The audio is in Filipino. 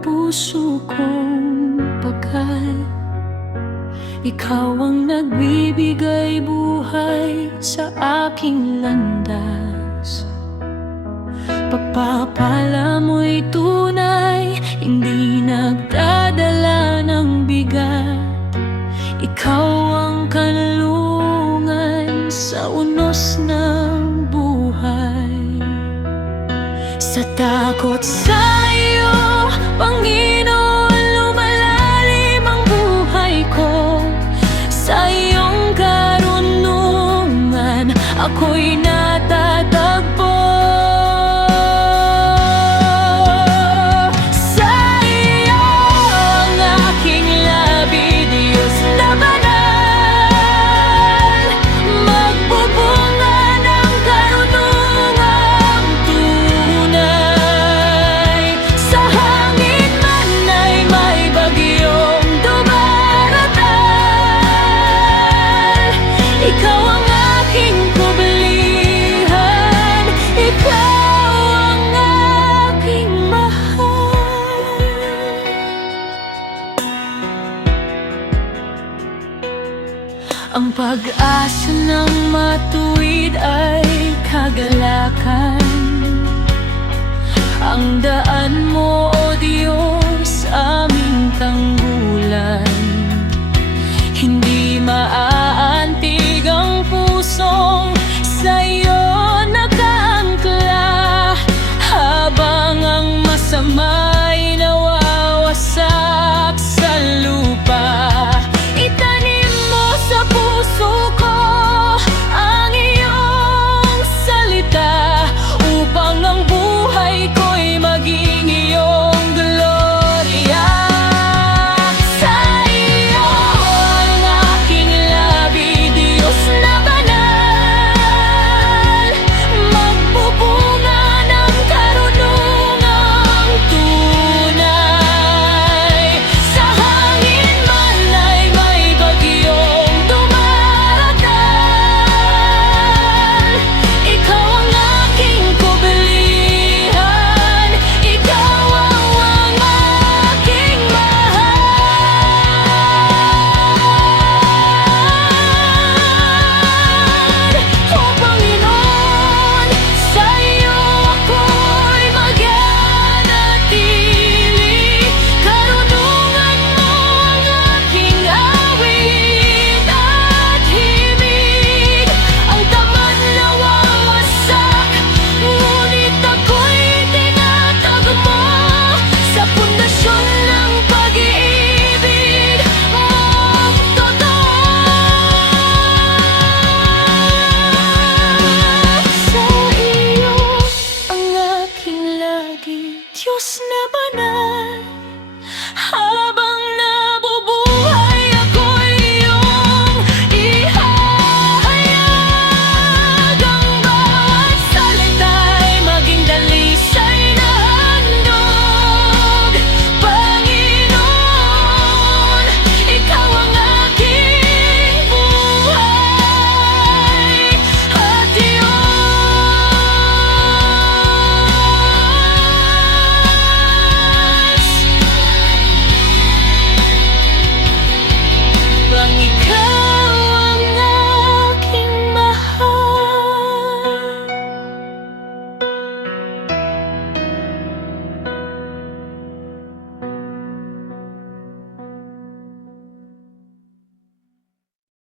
puso kong pagal. Ikaw ang nagbibigay buhay sa aking landas. Pagpapala mo'y tunay, hindi nagdadala ng bigat. Ikaw ang kanlungan sa unos ng buhay. Sa takot sa iyo, Panginoon, lumalalim ang buhay ko. Sa iyong karunungan, ako'y natatagpo. Sa iyo ang aking labi, Diyos na banal. Magbubunga ng karunungang tunay. Sa hangin man ay may bagyong dumaratal. Ikaw ang aking kublihan, ikaw ang aking mahal. Ang pag-asa ng matuwid ay kagalakan. Ang daan mo, O Diyos, aming tanggulan. Hindi maaantig ang pusong sa iyo nakaangkla, habang ang masama'y nawawasak sa lupa. Itanim mo sa puso ko ang iyong salita, upang ang buhay ko'y maging iyong gloria. Sa iyo ang aking labi, Diyos na banal. Magbubunga ng karunungang tunay. Sa hangin man ay may bagyong dumaratal. Ikaw ang aking kublihan, ikaw ang aking mahal. O Panginoon, sa iyo ako'y mananatili. Karunungan mo ang aking awit at himig. Ang tamad nawawasak, ngunit ako'y tinatagpo sa pundasyon ng pag-ibig mong totoo. Sa iyo ang aking lagi, Diyos na banal.